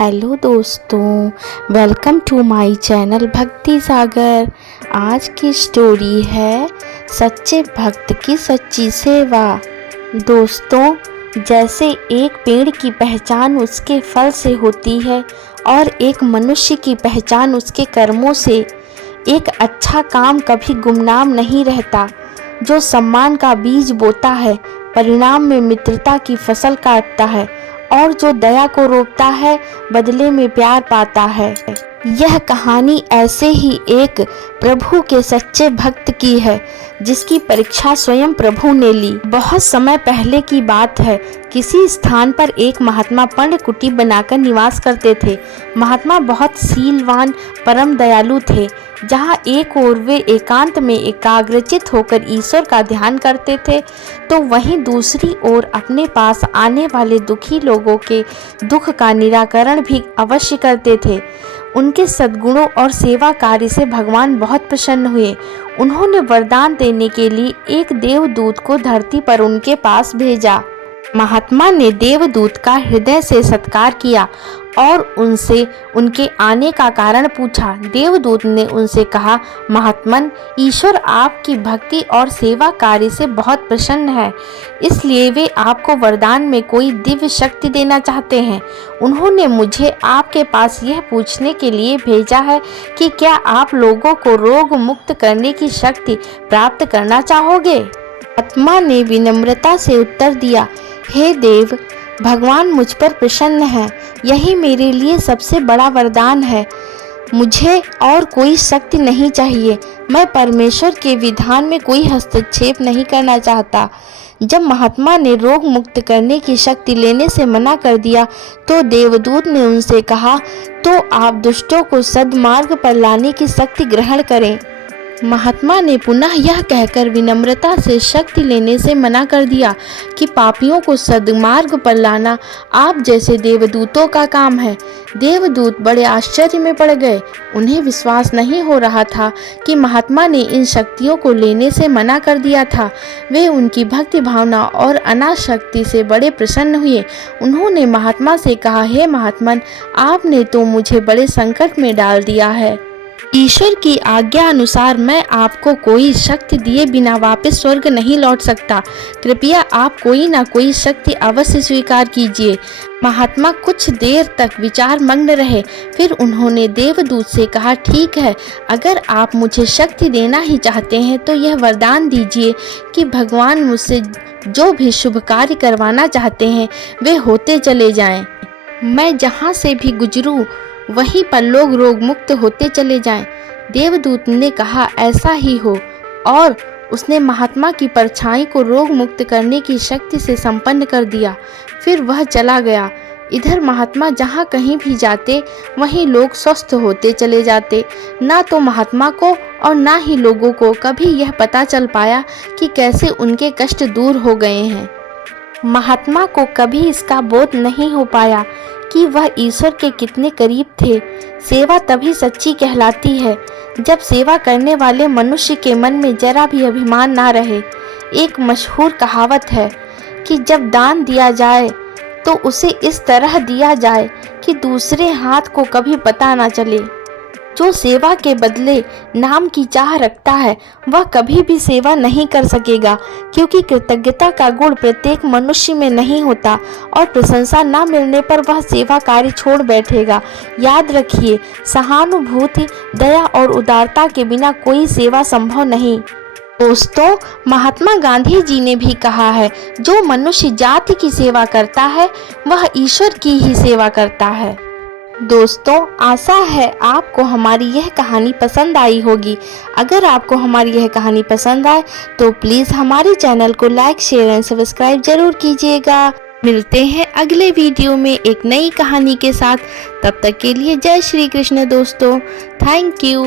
Hello दोस्तों, welcome to my channel भक्ति सागर। आज की स्टोरी है सच्चे भक्त की सच्ची सेवा। दोस्तों, जैसे एक पेड़ की पहचान उसके फल से होती है और एक मनुष्य की पहचान उसके कर्मों से, एक अच्छा काम कभी गुमनाम नहीं रहता। जो सम्मान का बीज बोता है, परिणाम में मित्रता की फसल काटता है, और जो दया को रोपता है, बदले में प्यार पाता है। यह कहानी ऐसे ही एक प्रभु के सच्चे भक्त की है, जिसकी परीक्षा स्वयं प्रभु ने ली। बहुत समय पहले की बात है। किसी स्थान पर एक महात्मा पर्णकुटी बनाकर निवास करते थे। महात्मा बहुत शीलवान, परम दयालु थे। जहाँ एक ओर वे एकांत में एकाग्रचित होकर ईश्वर का ध्यान करते थे, तो वहीं दूसरी ओर अपने पास आने वाले दुखी लोगों के दुख का निराकरण भी अवश्य करते थे। उनके सद्गुणों और सेवा कार्य से भगवान बहुत प्रसन्न हुए। उन्होंने वरदान देने के लिए एक देवदूत को धरती पर उनके पास भेजा। महात्मा ने देवदूत का हृदय से सत्कार किया और उनसे उनके आने का कारण पूछा। देवदूत ने उनसे कहा, महात्मन, ईश्वर आपकी भक्ति और सेवा कार्य से बहुत प्रसन्न है, इसलिए वे आपको वरदान में कोई दिव्य शक्ति देना चाहते हैं। उन्होंने मुझे आपके पास यह पूछने के लिए भेजा है कि क्या आप लोगों को रोग मुक्त करने की शक्ति प्राप्त करना चाहोगे? महात्मा ने विनम्रता से उत्तर दिया, हे देव, भगवान मुझ पर प्रसन्न है। यही मेरे लिए सबसे बड़ा वरदान है। मुझे और कोई शक्ति नहीं चाहिए। मैं परमेश्वर के विधान में कोई हस्तक्षेप नहीं करना चाहता। जब महात्मा ने रोग मुक्त करने की शक्ति लेने से मना कर दिया, तो देवदूत ने उनसे कहा, तो आप दुष्टों को सद्मार्ग पर लाने की शक्ति ग्रहण करें। महात्मा ने पुनः यह कहकर विनम्रता से शक्ति लेने से मना कर दिया कि पापियों को सद्मार्ग पर लाना आप जैसे देवदूतों का काम है। देवदूत बड़े आश्चर्य में पड़ गए। उन्हें विश्वास नहीं हो रहा था कि महात्मा ने इन शक्तियों को लेने से मना कर दिया था। वे उनकी भक्ति भावना और अनाशक्ति से बड़े प्रसन्न हुए। उन्होंने महात्मा से कहा, हे महात्मन, आपने तो मुझे बड़े संकट में डाल दिया है। ईश्वर की आज्ञा अनुसार मैं आपको कोई शक्ति दिए बिना वापस स्वर्ग नहीं लौट सकता। कृपया आप कोई ना कोई शक्ति अवश्य स्वीकार कीजिए। महात्मा कुछ देर तक विचार मग्न रहे। फिर उन्होंने देवदूत से कहा, ठीक है, अगर आप मुझे शक्ति देना ही चाहते हैं तो यह वरदान दीजिए कि भगवान मुझसे जो भी शुभ कार्य करवाना चाहते हैं वे होते चले जाएं। मैं जहाँ से भी गुजरूं वहीं पर लोग रोग मुक्त होते चले जाएं। देवदूत ने कहा, ऐसा ही हो, और उसने महात्मा की परछाई को रोग मुक्त करने की शक्ति से संपन्न कर दिया। फिर वह चला गया। इधर महात्मा जहाँ कहीं भी जाते वहीं लोग स्वस्थ होते चले जाते। ना तो महात्मा को और ना ही लोगों को कभी यह पता चल पाया कि कैसे उनके कष्ट दूर हो गए हैं। महात्मा को कभी इसका बोध नहीं हो पाया कि वह ईश्वर के कितने करीब थे। सेवा तभी सच्ची कहलाती है जब सेवा करने वाले मनुष्य के मन में जरा भी अभिमान ना रहे। एक मशहूर कहावत है कि जब दान दिया जाए तो उसे इस तरह दिया जाए कि दूसरे हाथ को कभी पता ना चले। जो सेवा के बदले नाम की चाह रखता है वह कभी भी सेवा नहीं कर सकेगा, क्योंकि कृतज्ञता का गुण प्रत्येक मनुष्य में नहीं होता और प्रशंसा न मिलने पर वह सेवा कार्य छोड़ बैठेगा। याद रखिए, सहानुभूति, दया और उदारता के बिना कोई सेवा संभव नहीं। दोस्तों, महात्मा गांधी जी ने भी कहा है, जो मनुष्य जाति की सेवा करता है वह ईश्वर की ही सेवा करता है। दोस्तों, आशा है आपको हमारी यह कहानी पसंद आई होगी। अगर आपको हमारी यह कहानी पसंद आए तो प्लीज़ हमारे चैनल को लाइक, शेयर एंड सब्सक्राइब जरूर कीजिएगा। मिलते हैं अगले वीडियो में एक नई कहानी के साथ। तब तक के लिए जय श्री कृष्ण दोस्तों। Thank you.